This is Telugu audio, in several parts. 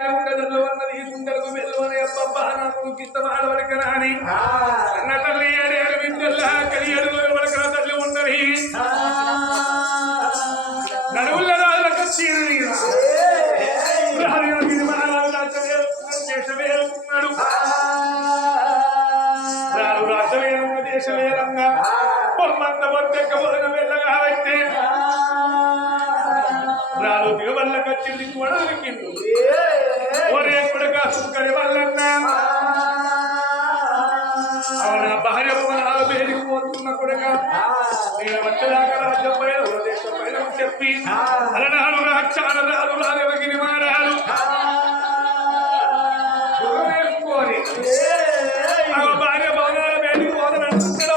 ఉన్నది గుండెలకు వెల్లువని అబ్బబ్బా నాకు కింద మాడవలకరాని అన్న తల్లి ఏడేడు విద్యల్లా కలియేడు వలకర తల్లి ఉన్నది నడువుల రాజులకు దేశవేరున్నాడు రాజు రాజవేరున్న దేశవేరంగా పొమ్మంత బొద్దెక్కబోయిన వెళ్ళగా పెట్టే రాజు దిగవల్ల కచ్చింది వడలికిండు ఒరే కొడుక సుక్కడి వల్లన్నా అవున భార్య భవనాలు వేడిపోతున్న కొడుక నేను వచ్చేదాకా రాజ్యం పైన దేశం పైన చెప్పి అలనాడు రాక్షాన రాజు రాజవగిరి మారాడు వేసుకొని భార్య భవనాలు వేడిపోతున్నట్టున్నాడు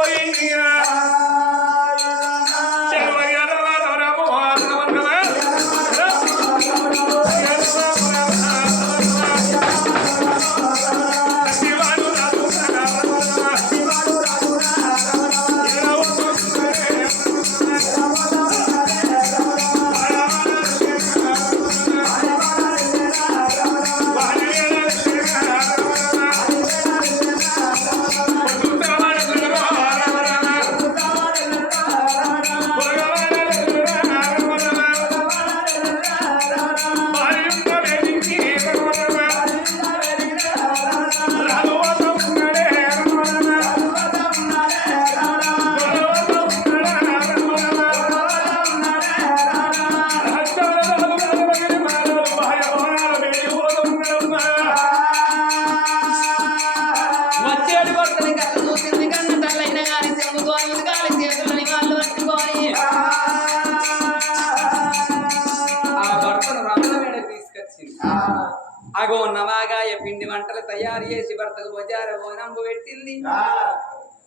అగో నవాగాయ పిండి వంటలు తయారు చేసి భర్తకు బజార బోనంబు పెట్టింది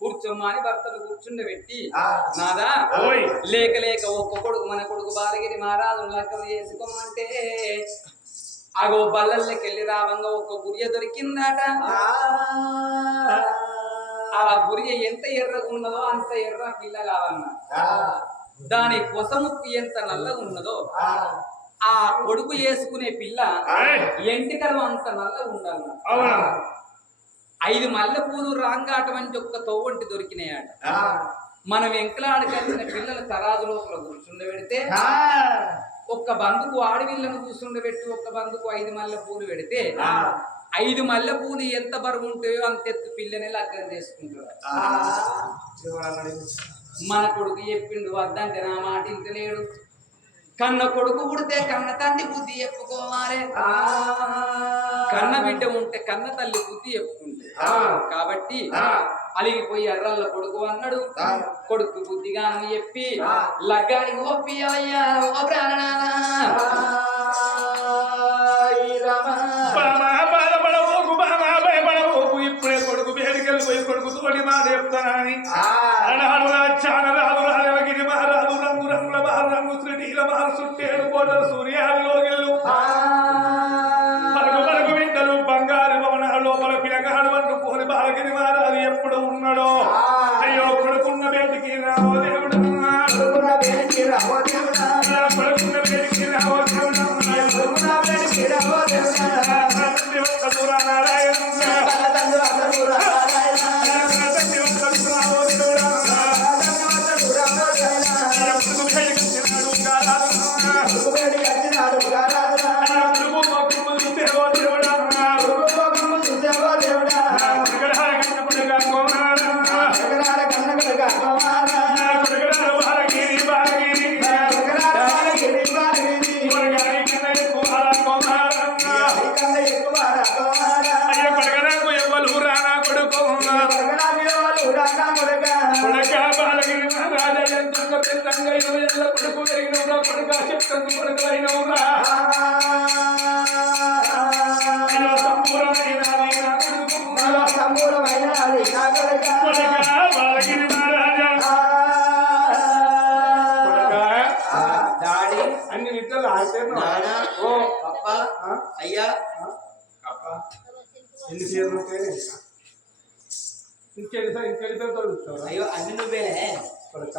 కూర్చోమ్మని భర్తను కూర్చుండబెట్టి నాదా లేక లేక ఒక్క కొడుకు మన కొడుకు బాలగిరి మహారాజు లగ్గం చేసుకోమంటే అగో బల్లల్లోకి వెళ్ళి రావంగా ఒక్క గురియ దొరికిందట ఆ గురియ ఎంత ఎర్రగా ఉన్నదో అంత ఎర్ర పిల్ల కావన్నా దాని కొసముక్కు ఎంత నల్లగా ఉన్నదో ఆ కొడుకు వేసుకునే పిల్ల ఎంటికలు అంత నల్ల ఉండాలన్న 5 మల్లె పూలు రాంగాటమంటే ఒక్క తోవంటి దొరికినాయట మనం ఎంకలాడగలిగిన పిల్లల తరాజు లోపల కూర్చుండబెడితే ఒక్క బందుకు ఆడవిళ్ళను కూర్చుండబెట్టి ఒక్క బందుకు 5 మల్లె పూలు పెడితే 5 మల్లె పూలు ఎంత బరువు ఉంటాయో అంతెత్తు పిల్లని లగ్గం చేసుకుంటాడు మన కొడుకు చెప్పిండు వద్దంటే నా మాట ఇంటలేడు కన్న కొడుకు పుడితే కన్న తండ్రి బుద్ధి చెప్పుకోవాలి కన్న బిడ్డ ఉంటే కన్న తల్లి బుద్ధి చెప్పుకుంటే కాబట్టి అలిగిపోయి ఎర్రల్ల కొడుకు అన్నాడు కొడుకు బుద్ధిగా అని చెప్పి లగ్గానికి ఒప్పి అయ్యా ఓ ప్రాణనాథా ఇప్పుడే కొడుకు వేడికెళ్ళి పోయి కొడుకు తోడి మాట చెప్తానని చుట్టేడు కోటలు సూర్యాలలో పలుకు పలుకు వింటలు బంగారు భవనాల లోపల పిలగాడు అంటూ పోని బాలగిరి మహారాజు ఎప్పుడు ఉన్నాడో అయ్యో కొడుకున్న బేటికి రావో దేవుడు కొడుకున్న బేటికి రావో కొడుకు జరిగినవురా కొడుక చెప్తుంది కొడుకులైనవురా బాలగిరి మహారాజా అన్ని నిద్రలు ఆడుతున్నా ఓ అప్ప అయ్యా అప్ప ఎన్ని సేవలు ఇంకెళ్ళి ఇంకెళ్ళి అయ్యో అన్ని నువ్వే కొడుక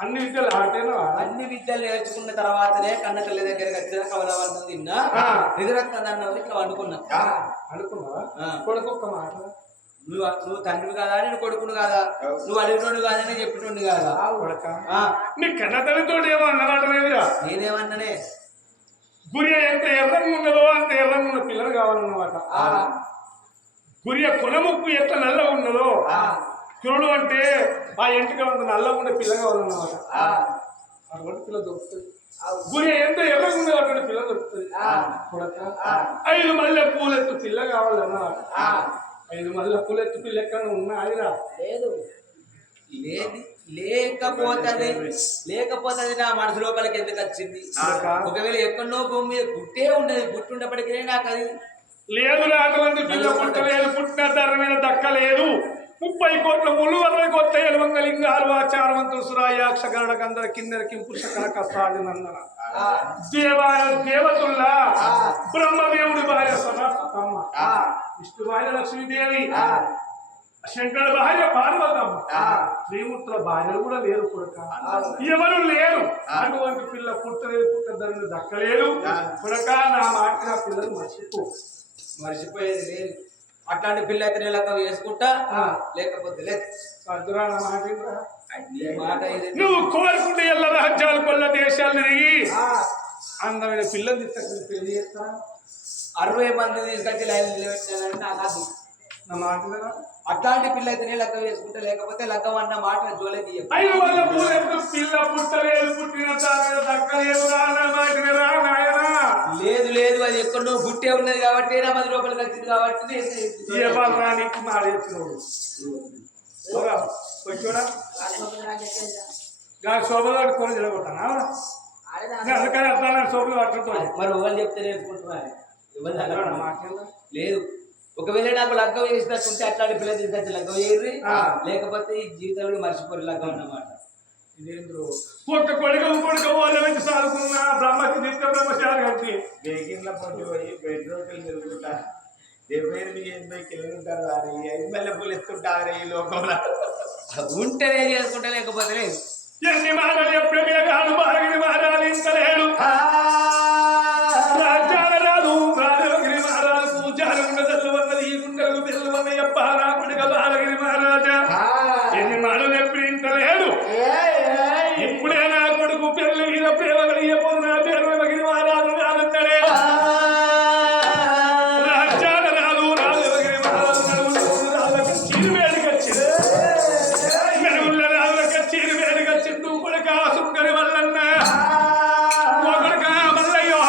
అన్ని విద్యలు ఆటేనా అన్ని విద్యలు నేర్చుకున్న తర్వాతనే కన్న తల్లి దగ్గరికి వచ్చిన కవలవన్నం తిన్నా నిద్రక్కదన్న ఇట్లా వండుకున్నా అనుకున్నావా కొడుకు ఒక్క మాట నువ్వు తండ్రి కాదా నేను కొడుకును కాదా నువ్వు అడిగినోడు కాదని చెప్పినోడు కాదా కొడక నీ కన్న తల్లితో ఏమో అన్నవాటనేదిరా నేనేమన్నానే గురి ఎంత ఎర్రంగా ఉన్నదో అంత ఎర్రంగా ఉన్న పిల్లలు కావాలన్నమాట గురియ కులముక్కు ఎంత నల్లగా ఉన్నదో కురుడు అంటే ఆ ఇంటికి అంత నల్లగా ఉండే పిల్ల కావాలన్నమాట అటువంటి పిల్ల దొరుకుతుంది గురి ఎంత ఎర్రగా ఉండే అటువంటి పిల్ల దొరుకుతుంది కొడక 5 మల్లె పూలెత్తు పిల్ల కావాలన్నమాట 5 మల్లె పూలెత్తు పిల్ల ఎక్కడ ఉన్నాయిరా లేదు లేకపోతే నా మనసు లోపలికి ఎందుకు వచ్చింది ఒకవేళ ఎక్కడో భూమి మీద పుట్టే ఉండదు పుట్టుండప్పటికే నాకు అది లేదు అటువంటి పిల్ల పుట్టలేదు పుట్టిన ధర మీద దక్కలేదు 30 కోట్ల ముళ్ళు 60 కోట్ల ఎలువంగలింగాలు ఆచారవంతులు సురాయాక్ష గరుడ గంధర కిన్నెర కింపురుష కనక సాధి నందన దేవతుల్లా బ్రహ్మదేవుడి భార్య సరస్వతమ్మ విష్ణు భార్య లక్ష్మీదేవి శంకర భార్య పార్వతమ్మ శ్రీమూర్తుల భార్యలు కూడా లేరు కొడుక ఎవరు లేరు అటువంటి పిల్ల పుట్టలేదు పుట్టధరని దక్కలేదు కొడుక నా మాట నా పిల్లలు మర్చిపోయేది లేదు అట్లాంటి పిల్ల అయితే నెలక వేసుకుంటా లేకపోతే లేదు నువ్వు కోరుకుంటే ఎల్ల రాజ్యాలు కొల్ల దేశాలు తిరిగి అందమైన పిల్లలు తీసుకొచ్చి పెళ్లి చేస్తా 60 మంది తీసుకొచ్చి లైన్ నిలబెట్టాలని నాకు అది నా మాట అట్లాంటి పిల్ల అయితేనే లెక్క వేసుకుంటే లేకపోతే లెక్క అన్న మాట జోలే తీయ పిల్ల పుట్టలేదు పుట్టిన లేదు లేదు అది ఎక్కడో పుట్టే ఉన్నది కాబట్టి 10 రూపాయలు వచ్చింది కాబట్టి శోభలు పట్టుకొని నిలబడతానా అందుకని అర్థాన్ని శోభలు పట్టుకుంటా మరి ఎవరు చెప్తే నేర్చుకుంటున్నారు లేదు ఒకవేళ నాకు లగ్గం చేసినట్టుంటే అట్లాంటి పిల్లలు తీసుకొచ్చి లగ్గం చేయరు లేకపోతే ఈ జీవితంలో మర్చిపోరు లగ్గం అన్నమాట ఒక్క కొడుకు వాళ్ళ నుంచి సాగుకున్న బ్రహ్మకి నిత్య బ్రహ్మచారి కట్టి బేకింగ్ల పొట్టి పోయి 10 రోజులు తిరుగుతా 70-80 కిలోమీటర్లు 5 మల్లె పూలు ఎత్తుంటారు ఈ లోకంలో ఉంటేనే చేసుకుంటే లేకపోతే లేదు ఎన్ని మాటలు ఎప్పుడు కాదు బారగిరి మారాలి ఇంతలేడు రాజ్యాల రాదు బారగిరి మహారాజు పూజారి ఉండదల్లు ఉన్నది ఈ గుండెలకు పిల్లవన్నయ్య బారాకుడిగా బారగిరి మహారాజా ఎన్ని మాటలు ఎప్పుడు ఇంతలేడు ఇప్పుడే నా కొడుకు పెళ్లి మీద ప్రేమ కలిగిపోదు నా పేరు గిరి మహారాజు రాదన్నాడే రాజ్యాల రాదు రాజగిరి మహారాజు చీరువేడికొచ్చింది మెరుగుళ్ళ రాజులకి చీరువేడికొచ్చింది కొడుక సుందరి వల్లన్న కొడుక మల్లయ్యో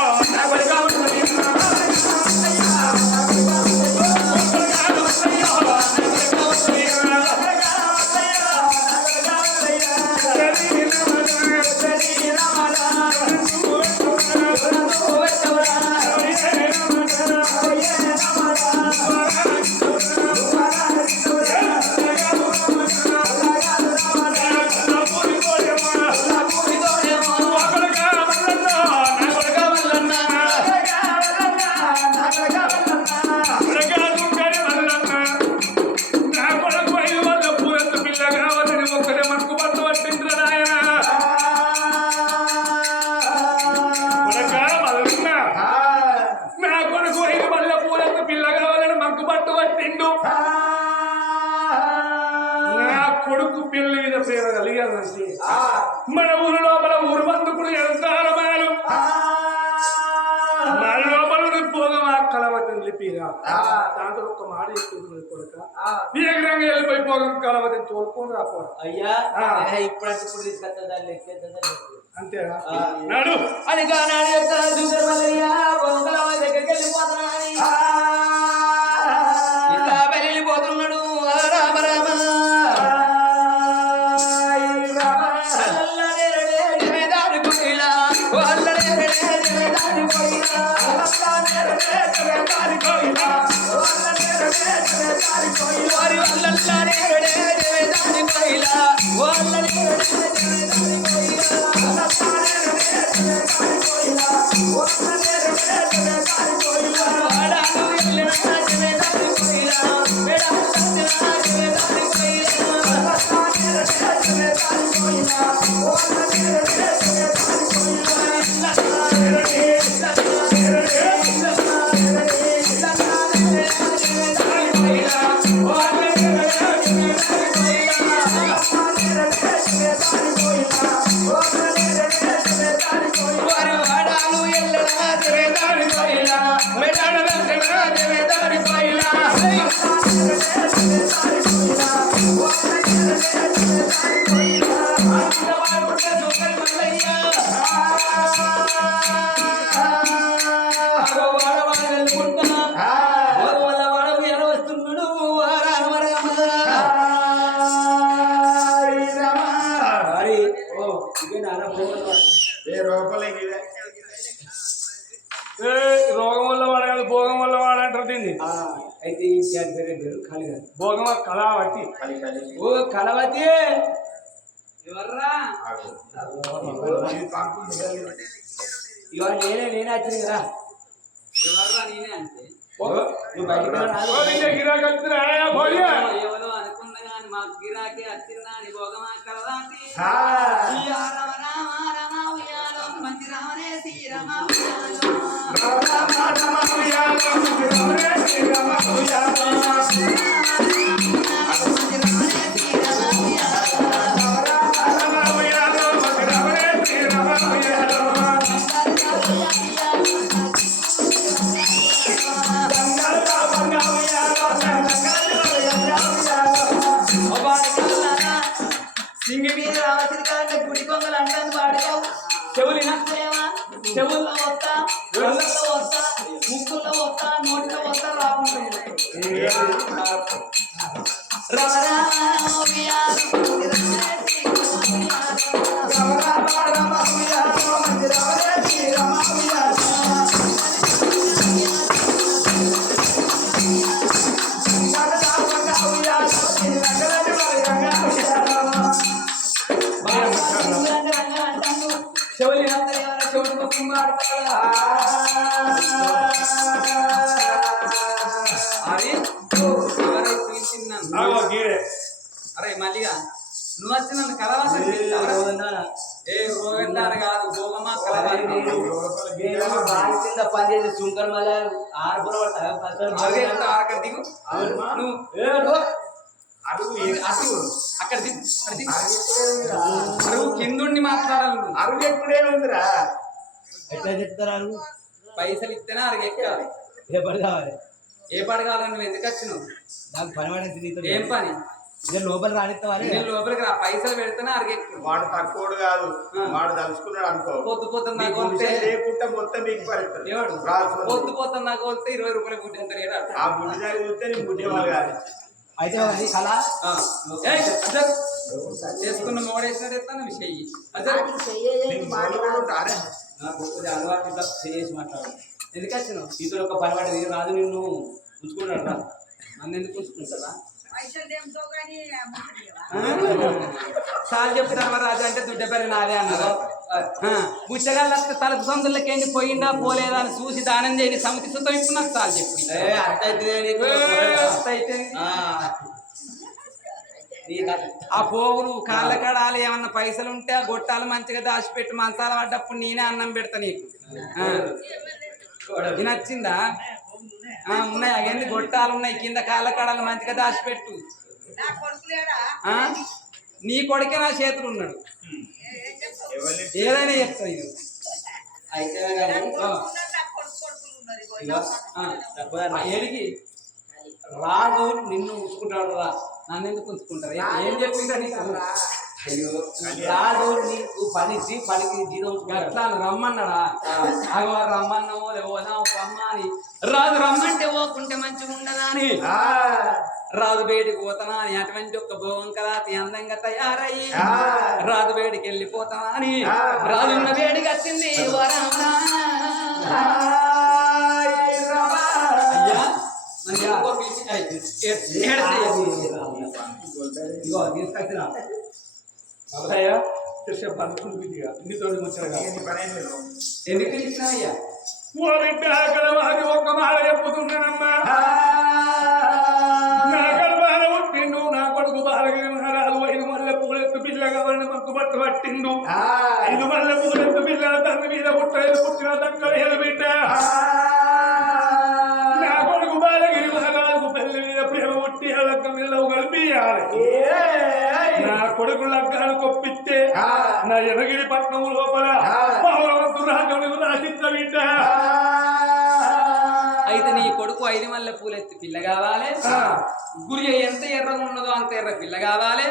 కొడుకు పెళ్లి మీద ప్రేమ కలిగానంటే మన ఊరు లోపల ఊరు బంధుకులు ఎంత ఆడమాలు మన లోపల భోగం ఆ కలవతిని లిపిగా దాంతో ఒక్క మాట చెప్తుంది కొడుక వేగంగా వెళ్ళిపోయి భోగం కలవతిని తోలుకొని రాపోవడం అయ్యా ఇప్పుడు తీసుకొస్తా అంతేనా నాడు అని కానాడు యొక్క దగ్గరికి వెళ్ళిపోతున్నాడు ఇలా వెళ్ళిపోతున్నాడు రామ రామ Oh పోయిలా మెడాడ దర్శన దేవేదారి పోయిలా రోగం వల్ల వాడగలదు భోగం వల్ల వాడంటారు దీన్ని అయితే ఈ పేరు పేరు ఖాళీ భోగం కళావతి ఓ కలవతి ఎవర్రా ఇవాళ నేనే వచ్చింది కదా ఎవర్రా నేనే అంటే నువ్వు బయటికి గిరాకీ ఎవరో అనుకున్నా గాని మాకు గిరాకీ వచ్చిందా అని భోగమా కలవాతి రామ రామ రమ ఉయ్యాలో మంచి రామనే శ్రీరమ సింగి మీద రావాల్సింది కాదంటే గుడి కొంగలు అంటాను వాడుకోవు చెవులు వినట్లేవా చెవుల్లో వస్తా కళ్ళల్లో వస్తా ముక్కుల్లో వస్తా నోటిలో వస్తా రాకుండా చెవులు వినట్లేవా చెవులు ముక్కు అరే ఎవరైతే పిలిచింది అరే మల్లిగా నువ్వు వచ్చి నన్ను కలవాల్సి ఏ రోగందాన కాదు భోగమా కలవాలి పనిచేసి సుంకర్ మళ్ళీ ఆరుపురం అక్కడ దిగు నువ్వు అక్కడ దిగు అరువు కిందుండి మాట్లాడాలి అరుగు ఎప్పుడే ఉందిరా ఎట్లా చెప్తారు అరుగు పైసలు ఇస్తేనే అరుగు ఎక్కాలి ఏ పని కావాలి ఏ పని కావాలని నువ్వు ఎందుకు వచ్చినావు నాకు పని పడింది నీతో ఏం పని ఇక లోపల రానిస్తావా నేను లోపలికి రా పైసలు పెడితేనే అరుగు ఎక్కువ వాడు తక్కువడు కాదు వాడు తలుచుకున్నాడు అనుకో పొద్దు పొద్దున్న నాకు నీకు వస్తే లేకుండా మొత్తం మీకు పడుతుంది ఎవడు పొద్దు పొద్దున్న నాకు వస్తే 20 రూపాయలు పుట్టింటారు ఏడా ఆ బుద్ధి దాన్ని చూస్తే నీ బుద్ధేవాళ్ళు కాదు అయితే అది కళ చేసుకున్న మోడేసినట్టు ఎత్తాను చెయ్యి అదే నీకు మూలవాడు ఉంటాడే. నాకు కొద్దిగా అలవాటు ఇట్లా చేసి మాట్లాడు ఎందుకు వచ్చినావు నీతో ఒక పని పడింది రాదు నిన్ను ఉంచుకున్నాడు రా నన్ను ఎందుకు ఉంచుకుంటారా పైసలు సార్ చెప్తారు రాజు అంటే దుడ్డ పేరు నాదే అన్నారు బుచ్చగాళ్ళ తలకు సొంతలకేంటి పోయిందా పోలేదా అని చూసి దానం చేయని సమితి సుతం ఇప్పుడు నాకు సార్ చెప్పి ఆ పోగులు కాళ్ళ కడాలు ఏమన్నా పైసలు ఉంటే ఆ గొట్టాలు మంచిగా దాచిపెట్టి మంచాల పడ్డప్పుడు నేనే అన్నం పెడతా నీకు ఇది నచ్చిందా ఉన్నాయి అవన్నీ గొట్టాలు ఉన్నాయి కింద కాళ్ళ కడాలు మంచిగా దాచిపెట్టు నీ కొడుకే నా చేతులు ఉన్నాడు ఏదైనా చెప్తాను ఇది అయితే ఏడికి రాదు నిన్ను ఉంచుకుంటాడు రా నన్ను ఎందుకు ఉంచుకుంటారు ఏం చెప్పిందా నీకు అయ్యో రాదు నీకు పనికి జీతం అట్లా రమ్మన్నాడా అగో రమ్మన్నావో లేవోదా అమ్మ అని రాదు రమ్మంటే పోకుంటే మంచిగా ఉండదా అని రాదు బయటికి పోతానా అని అటువంటి ఒక భోవంకరాతి అందంగా తయారయ్యి రాదు బయటికి వెళ్ళిపోతానా అని రాజున్న వేడికి వచ్చింది ఇగో తీసుకొచ్చిన బాబాయ్య కృష్ణ పదకొండు విధిగా నీతో ముచ్చటగా నీ పని ఏం లేదు. ఎందుకు ఇచ్చినావయ్యా ఓ బిడ్డ కలవాది ఒక్క మాట చెప్పుతున్నానమ్మా నా గర్భాన పుట్టిండు నా కొడుకు బాలగిరిమహారాజు 5 మల్లె పూలెత్తు పిల్ల కావాలని మక్కు పట్టు పట్టిండు 5 మల్లె పూలెత్తు పిల్ల తండ్రి మీద పుట్టిన దక్కలేదు బిడ్డ నా కొడుకు బాలగిరి మహారాజు పెళ్లి మీద ప్రేమ పుట్టి లగ్గ మిల్లవు కలిపియాలి నా కొడుకు లగ్గాలు కొప్పిస్తే నా యనగిరి పట్నం లోపల పౌరవంతు రాజును రాసిద్ద బిడ్డ అయితే నీ కొడుకు 5 మల్లె పూలెత్తి పిల్ల కావాలి, గురి ఎంత ఎర్రగా ఉన్నదో అంత ఎర్ర పిల్ల కావాలి,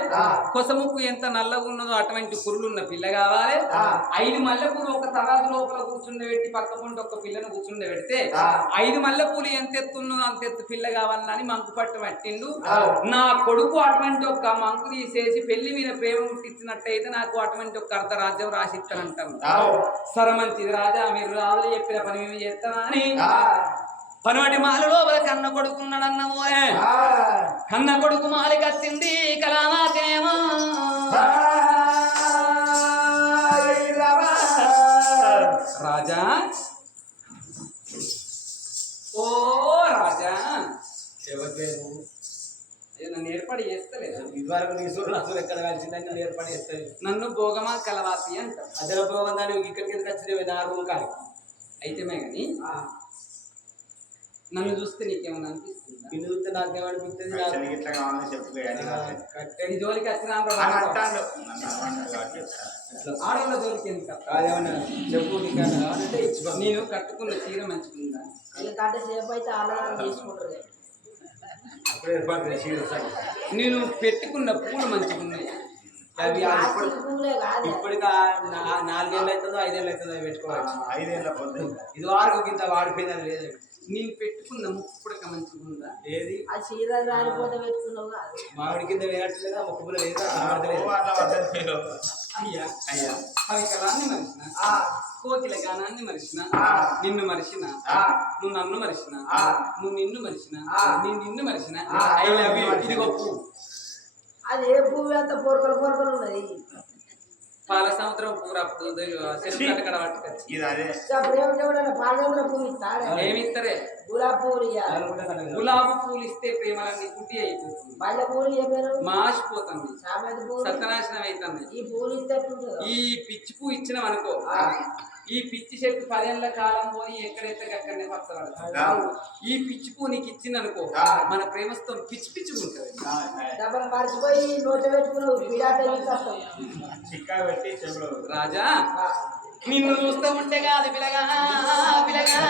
కొసముక్కు ఎంత నల్లగా ఉన్నదో అటువంటి కురులున్న పిల్ల కావాలి, 5 మల్లెపూలు ఒక తరాజు లోపల కూర్చుండబెట్టి పక్క పొంటి ఒక పిల్లను కూర్చుండబెడితే 5 మల్లెపూలు ఎంత ఎత్తున్నదో అంత ఎత్తు పిల్ల కావాలని మంకు పట్టు పట్టిండు. నా కొడుకు అటువంటి ఒక మంకు తీసేసి పెళ్లి మీద ప్రేమ ముట్టించినట్టయితే నాకు అటువంటి ఒక అర్ధరాజ్యం రాసిస్తానంటాను. సరే మంచిది రాజా, మీరు రాజు చెప్పిన పని మేము చేస్తామని పనవాటి మాల లోపల కన్న కొడుకున్నాడన్నమో. కన్న కొడుకు మాలి కత్తింది కళామాతేమో. రాజా ఓ రాజా, నన్ను ఏర్పాటు చేస్తలేదు. ఇదివరకు నీ సూర్యులు అసలు ఎక్కడ కలిసిందని నన్ను ఏర్పాటు చేస్తాను. నన్ను భోగమా కలవాతి అంట. అదల భోగం దాన్ని ఇక్కడికి ఎందుకు వచ్చినవి నా రూమ్ కానీ అయితే గాని నన్ను చూస్తే నీకేమన్నా అనిపిస్తుందా? నిన్ను చూస్తే నాకేమనిపిస్తుంది, ఇట్లా కావాలని చెప్పు. కట్టడి జోలికి వచ్చిన ఆడవాళ్ళ జోలికి ఎందుకు? అదేమన్నా చెప్పు, నీకన్నా కావాలంటే ఇచ్చుకో. నేను కట్టుకున్న చీర మంచిగుందా? సేపు అయితే ఆలోచన చేసుకుంటారు. అప్పుడు ఏర్పాటు చేసి నేను పెట్టుకున్న పూలు మంచిగున్నాయి. అవి పూలే కాదు, ఇప్పటికి 4 ఏళ్ళు అవుతుందో 5 ఏళ్ళు అవుతుందో అవి పెట్టుకోవచ్చు. 5 ఏళ్ళ పొద్దు ఇది వారికి ఇంత వాడిపోయిందని లేదు. నేను పెట్టుకున్న ముక్కు పుడక మంచిగుందా? ఏది ఆ చీర రాలిపోతే పెట్టుకున్నావు కాదు. మామిడి కింద వేయట్లేదా, మొక్క పుల్ల లేదా, అయ్యా అయ్యా, కవికలాన్ని మరిచిన, కోకిల గానాన్ని మరిచిన, నిన్ను మరిచిన, నువ్వు నన్ను మరిచిన, నువ్వు నిన్ను మరిచిన, నేను నిన్ను మరిచిన. I love you. ఇదిగో పువ్వు. అది ఏ పువ్వు అంత పొరకలు పొరకలు ఉన్నది. పాల సంవత్సరం పూర అప్పుడు చెరుకు కట్ట కడ పట్టుకొచ్చి ఇది అదే అప్పుడు ఏమిటో పాలచంద్ర పువ్వు ఇస్తాడు. ఏమిత్తరే? గులాబీ పువ్వులు ఇవ్వాలి. గులాబీ పూలు ఇస్తే ప్రేమలన్నీ గుడ్డి అయిపోతుంది, మల్లె పువ్వులు ఏ పేరు? మాసిపోతుంది, చామంతి పువ్వులు సత్యనాశనం అవుతుంది. ఈ పువ్వులు ఇస్తేట్టుంటుంది. ఈ పిచ్చి పువ్వు ఇచ్చినాం అనుకో, ఈ పిచ్చి చెట్టు 10 ఏళ్ల కాలం పోని ఎక్కడైతే అక్కడనే పచ్చబడతాడు. ఈ పిచ్చి పువ్వు నీకు ఇచ్చింది అనుకో, మన ప్రేమతో పిచ్చి పిచ్చిగా ఉంటుంది. డబ్బులు మర్చిపోయి నోట్లో పెట్టుకున్నావు బిడాట చిక్కా పెట్టి చెవులు. రాజా నిన్ను చూస్తూ ఉంటే కాదు పిలగా పిలగా,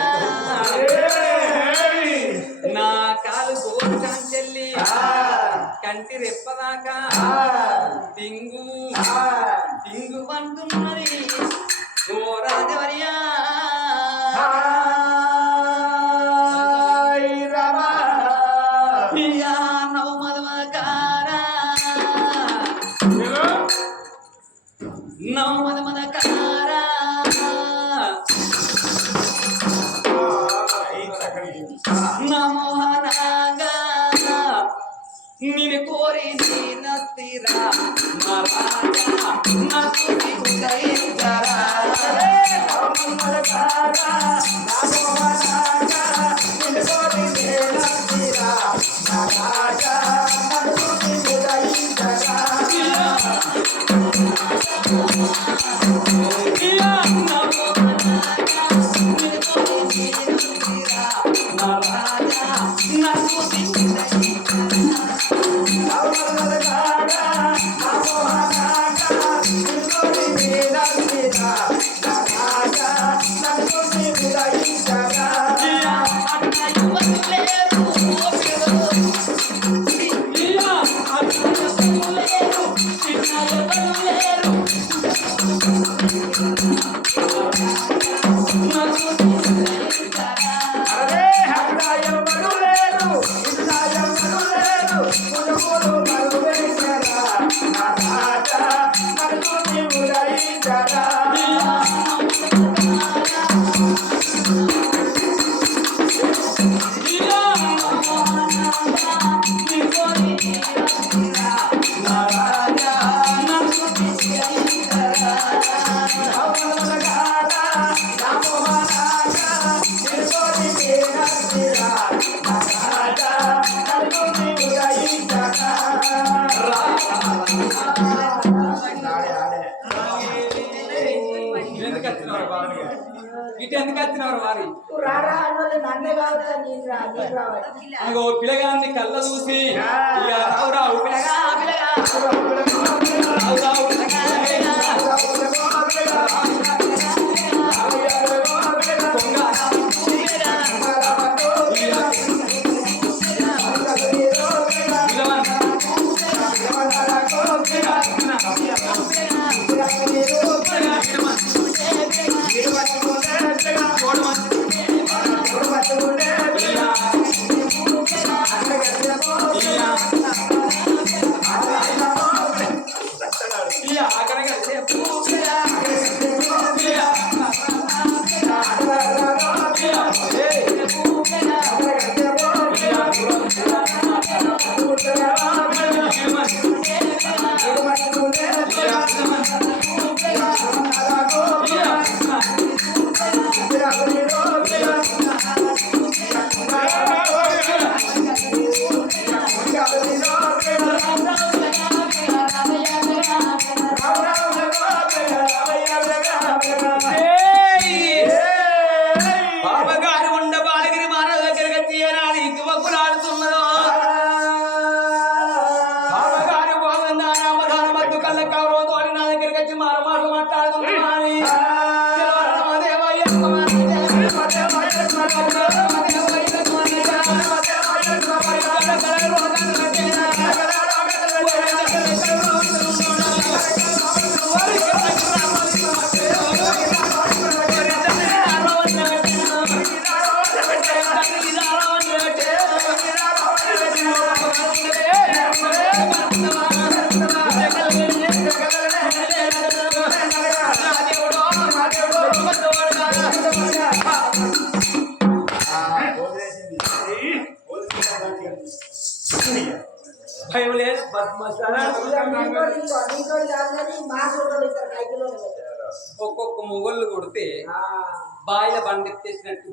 నా కాలు గోరుకాం చెల్లి కంటి రెప్పదాకా టింగు టింగు అంటున్నది ఓ రాజవర్యా. నిన్ను కోరి నత్తిరా నా రాజా నాకు ఉదయించరా. ఇటు ఎందుకు వచ్చినవారు వారి అగో పిల్లగాన్ని కళ్ళ చూసి ఇక రావు రావు పిల్లగా పిల్లగా రావు రావు భయం లేదు పద్మశాల నీతోటి కాదు కానీ మా చోట ఇద్దరు కైకిలోనే పెట్టారు. ఒక్కొక్క మొగళ్ళు కొడితే బాయిల బండెత్తేసినట్టు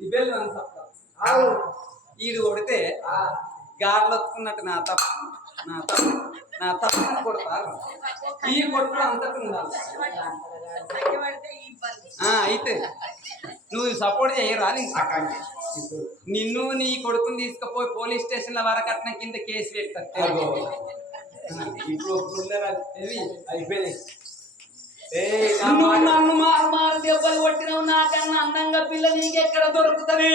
దిబెల్ అని చెప్తారు. ఈడు కొడితే గార్లు వస్తున్నట్టు నా తప్పు కొడతారు. ఈ కొడుకు అంతటి ఉండాలి. అయితే నువ్వు సపోర్ట్ చేయరా? నిన్ను నీ కొడుకుని తీసుకుపోయి పోలీస్ స్టేషన్ లో వరకట్నం కింద కేసు పెట్టారు. ఇప్పుడు అయిపోయింది. నువ్వు నన్ను మారు దెబ్బలు కొట్టినావు. నాకన్నా అందంగా పిల్ల నీకెక్కడ దొరుకుతుంది?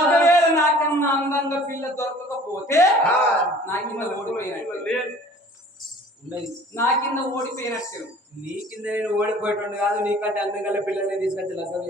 ఒకవేళ నాకన్నా అందంగా పిల్ల దొరకకపోతే నా కింద ఓడిపోయినట్టు. నా కింద ఓడిపోయినట్టు. నీ కింద నేను ఓడిపోయేటోడు కాదు. నీకంటే అందంగా పిల్లల్ని తీసుకొచ్చి లగ్గం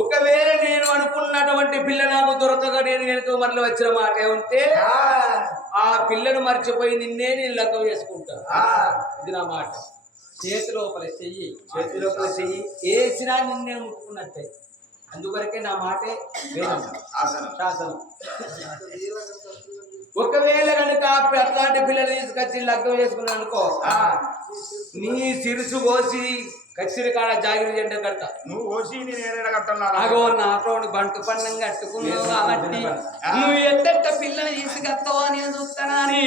ఒకవేళ నేను అనుకున్నటువంటి పిల్ల నాకు దొరకగా నేను వెనుక మరలి వచ్చిన మాట ఉంటే ఆ పిల్లను మర్చిపోయి నిన్నే నేను లగ్గం చేసుకుంటా. ఇది నా మాట. చేతి లోపల చెయ్యి వేసినా నిన్నే ముట్టుకున్నట్టే. అందువరకే నా మాటే శాసనం. ఒకవేళ కనుక అట్లాంటి పిల్లలు తీసుకొచ్చి లగ్గం చేసుకున్నాను అనుకో, నీ సిరుసు కోసి కచ్చిరి కాడ జాగిరి జెండ కడతా. నువ్వు ఓసి నేను ఏడా కట్టాలా? అగో నాతో బంటు పన్నం కట్టుకున్నావు కాబట్టి నువ్వు ఎట్టెట్ట పిల్లని తీసుకొస్తావో నేను చూస్తానా అని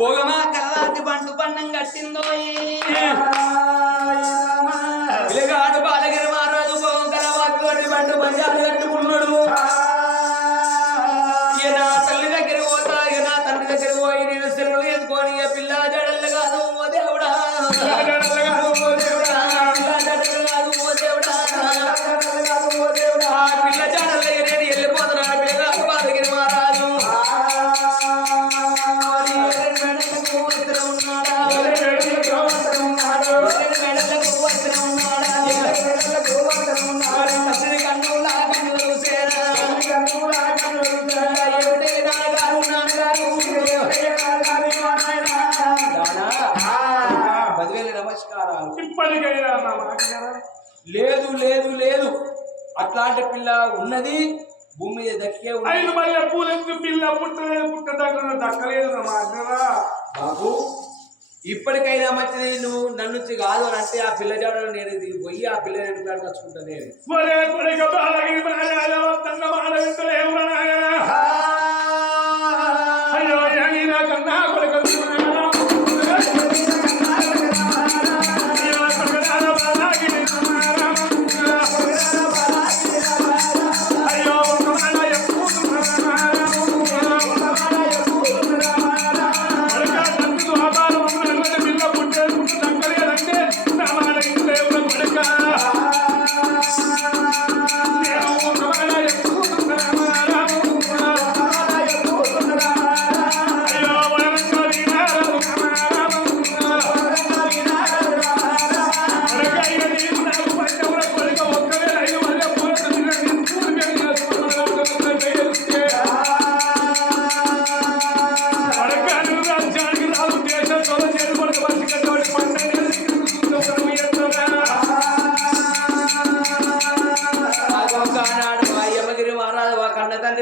భోగమా కలవాతి బంటు పన్నం కట్టిందో. పిల్లగాడు బాలగిరి మహారాజు భోగం కలవాతి బంటు పంజాలు కట్టుకున్నాడు. నా తల్లి దగ్గర పోతా, నా తండ్రి దగ్గర పోయి నేను సెలవులు వేసుకొని పిల్ల జడలు కాదు ఓ దేవుడా, పిల్ల జడల దగ్గర నేను వెళ్ళిపోతున్నా. పిల్లగాడు బాలగిరి మహారాజు నమస్కారాలు. ఇప్పటికైనా లేదు లేదు లేదు, అట్లాంటి పిల్ల ఉన్నది భూమి మీద దక్కే ఉంది. 5 మల్లె పూలకు పిల్ల దక్కలేదు బాబు. ఇప్పటికైనా మంచిది నువ్వు నన్ను కాదు అని అంటే ఆ పిల్ల జాడలు నేను పోయి ఆ పిల్ల నేను కాడ కచ్చుకుంటా. నేను అయ్యో కన్నా కొడుకు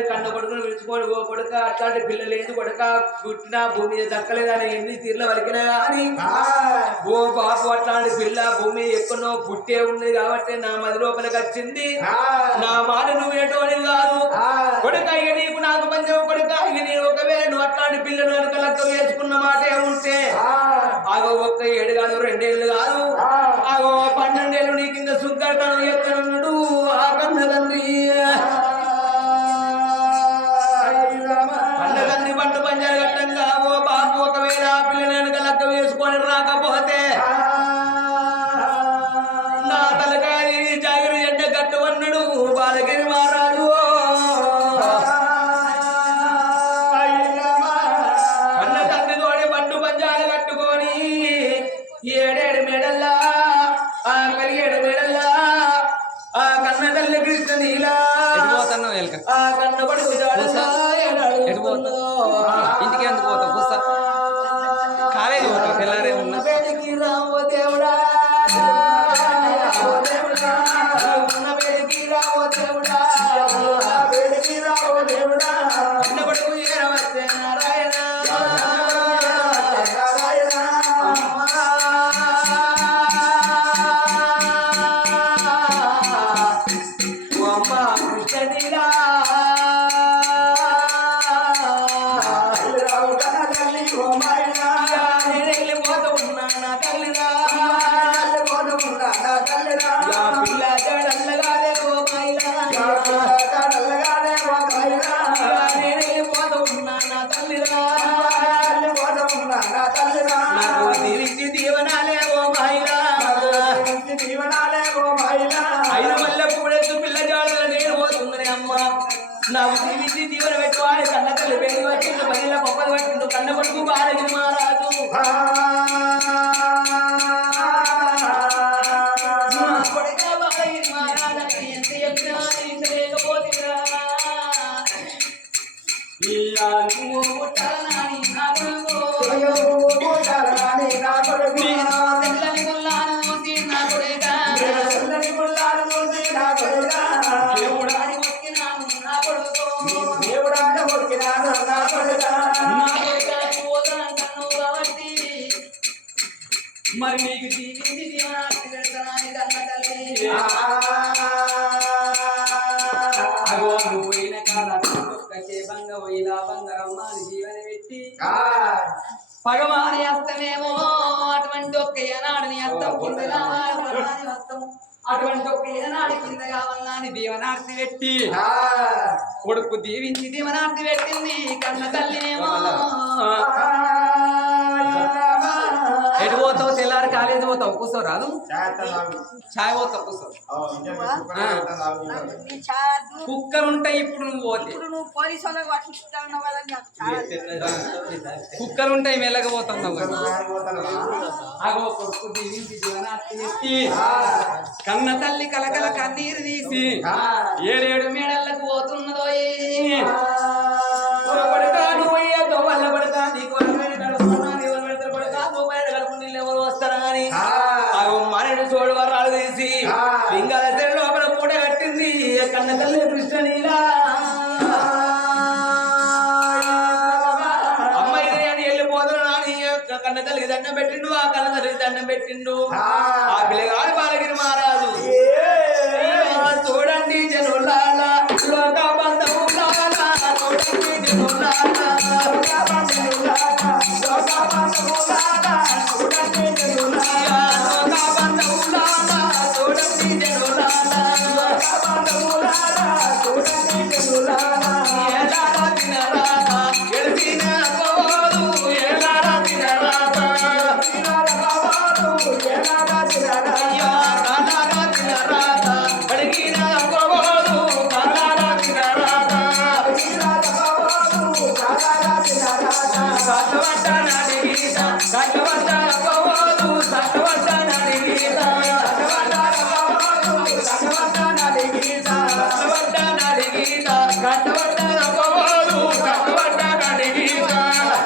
కన్న కొడుకును విలుచుకొని ఓ కొడుక అట్లాంటి పిల్ల లేదు కొడుక పుట్టినా భూమి మీద దక్కలేదని ఎన్ని తీర్ల వలికినా కానీ ఓ బాబు అట్లాంటి పిల్ల భూమి ఎక్కడో పుట్టే ఉంది కాబట్టి నా మది లోపలికి వచ్చింది. నా మాట నువ్వు వినటోని కాదు కొడుక. ఇక నీకు నాకు పంచం కొడుక. ఇక నేను ఒకవేళ నువ్వు అట్లాంటి పిల్లను కనుక లెక్క వేసుకున్న మాట ఏముంటే ఆగో ఒక్క 7 కాదు 2 ఏళ్ళు కాదు ఆగో 12 ఏళ్ళు నీ కింద సుగ్గడతాను ఎక్కడున్నాడు ఆ కన్న తండ్రి. అన్నదండ్రి పంట పంచాలు కట్టంగా ఓ బాబు ఒకవేళ పిల్లలు వెనక లెక్క వేసుకొని రాకపోతే నా తలకాయ జాగిరి ఎండ కట్టువన్నాడు బాలగిరి మహారాజు. అన్న తండ్రి తోడి పంట పంచాలు కట్టుకొని మేడల్లా ఆ కలిగేడు మేడల్లా ఆ కన్న తల్లి కృష్ణ నీలా ఎటు పోతున్నావు ఎలుక ఆ కన్న పడుకు జాడల్లా ఎటు పోతావు ఇంటికి ఎందుకు పోతావు కూర్చో కాలేజీ పోతావు తెల్లారే ఉన్నా వేడికి రావు దేవుడా ఉన్న వేడికి రావు దేవుడా వేడికి రావు దేవుడా కన్న పడుకు ఏరవచ్చే నారాయణ నాకు జీవించి జీవన పెట్టువాడు కన్న తల్లి పేరు వచ్చిండు పదిల గొప్పలు పట్టిండు కన్న కొడుకు బాలగిరి మహారాజు కొడుక బాలగిరి మహారాజు ఎంత చెప్పినా ఇంత లేకపోతేరా ఇలా నువ్వు పుట్టాలని నా కొడుకు తెల్లని ముల్లాను చూసి నా కొడుక దేవుడాని మొక్కినాను నా కొడుకు దేవుడాని మొక్కినాను నా కొడుక పోతాను కన్ను కాబట్టి మరి నీకు జీవించి జీవనాన్ని పెడతానని కన్న తల్లి అగో నువ్వు పోయిన కాలం క్షేమంగా పోయినా బంగారమ్మ జీవన పెట్టి పగవాని అస్తమేమో అటువంటి ఒక్క ఏనాడు నీ అస్తం కింద అస్తం అటువంటి ఒక్క ఏనాడు కింద కావాలని దీవనార్తి పెట్టి కొడుకు దీవించి దీవనార్తి పెట్టింది కన్న తల్లినేమో ఎటు పోతావు తెల్లారి కాలేజీ పోతావు కూర్చో రాదు చాయ్ పోతావు కూర్చో కుక్కలుంటాయి ఇప్పుడు నువ్వు పోతే కుక్కలుంటాయి మెల్లకపోతున్నావు అగో కొడుకు దీవించి దీవనార్తి పెట్టి కన్న తల్లి కలకల కన్నీరు తీసి ఏడేడు మేడలకు పోతున్నదో ఎవరు వస్తారా అని మనుడు చోడు వరాలు తీసి లింగాల లోపల పూట కట్టింది కన్న తల్లి కృష్ణ నీలా అమ్మాయి అని వెళ్ళిపోతున్నా అని కన్న తల్లికి దండం పెట్టిండు ఆ కన్న తల్లికి దండం పెట్టిండు ఆ పిల్లగాడు బాలగిరి మహారాజు చూడండి జనులాల లోక బంధువులాల చూడండి జనులాల లోక బంధువులాల లోక బంధువులాల చూడండి జనులాల లోక బంధువులాల చూడండి జనులాల లోక బంధువులాల చూడండి జనులాల ఎలారా తినరాత ఎడిసిన పోదు ఎలారా తినరాత తినరా పోదు ఎలారా తినరాత ఎలారా తినరాత అడిగిన పోదు కలారా తినరాత అడిగిన పోదు కలారా తినరాత సత్వట నడిగీత సత్వట పోదు సత్వట నడిగీత సత్వట పోదు సత్వట నడిగీత సత్వట నడిగీత సత్వట పోదు సత్వట నడిగీత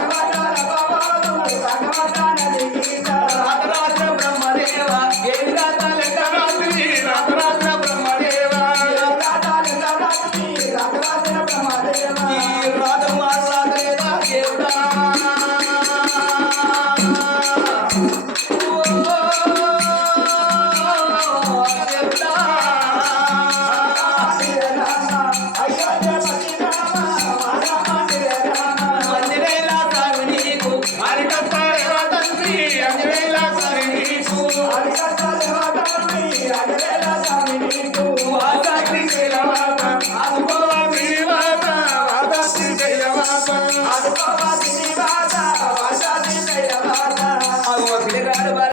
సత్వట పోదు సత్వట నడిగీత రాత్రాత్ర బ్రహ్మదేవ ఏది రాత్రాలెట్ట రాత్రి రాత్రాత్ర బ్రహ్మదేవ రాత్రాలెట్ట రాత్రి రాత్రాత్ర బ్రహ్మదేవ ఈ రాత్ర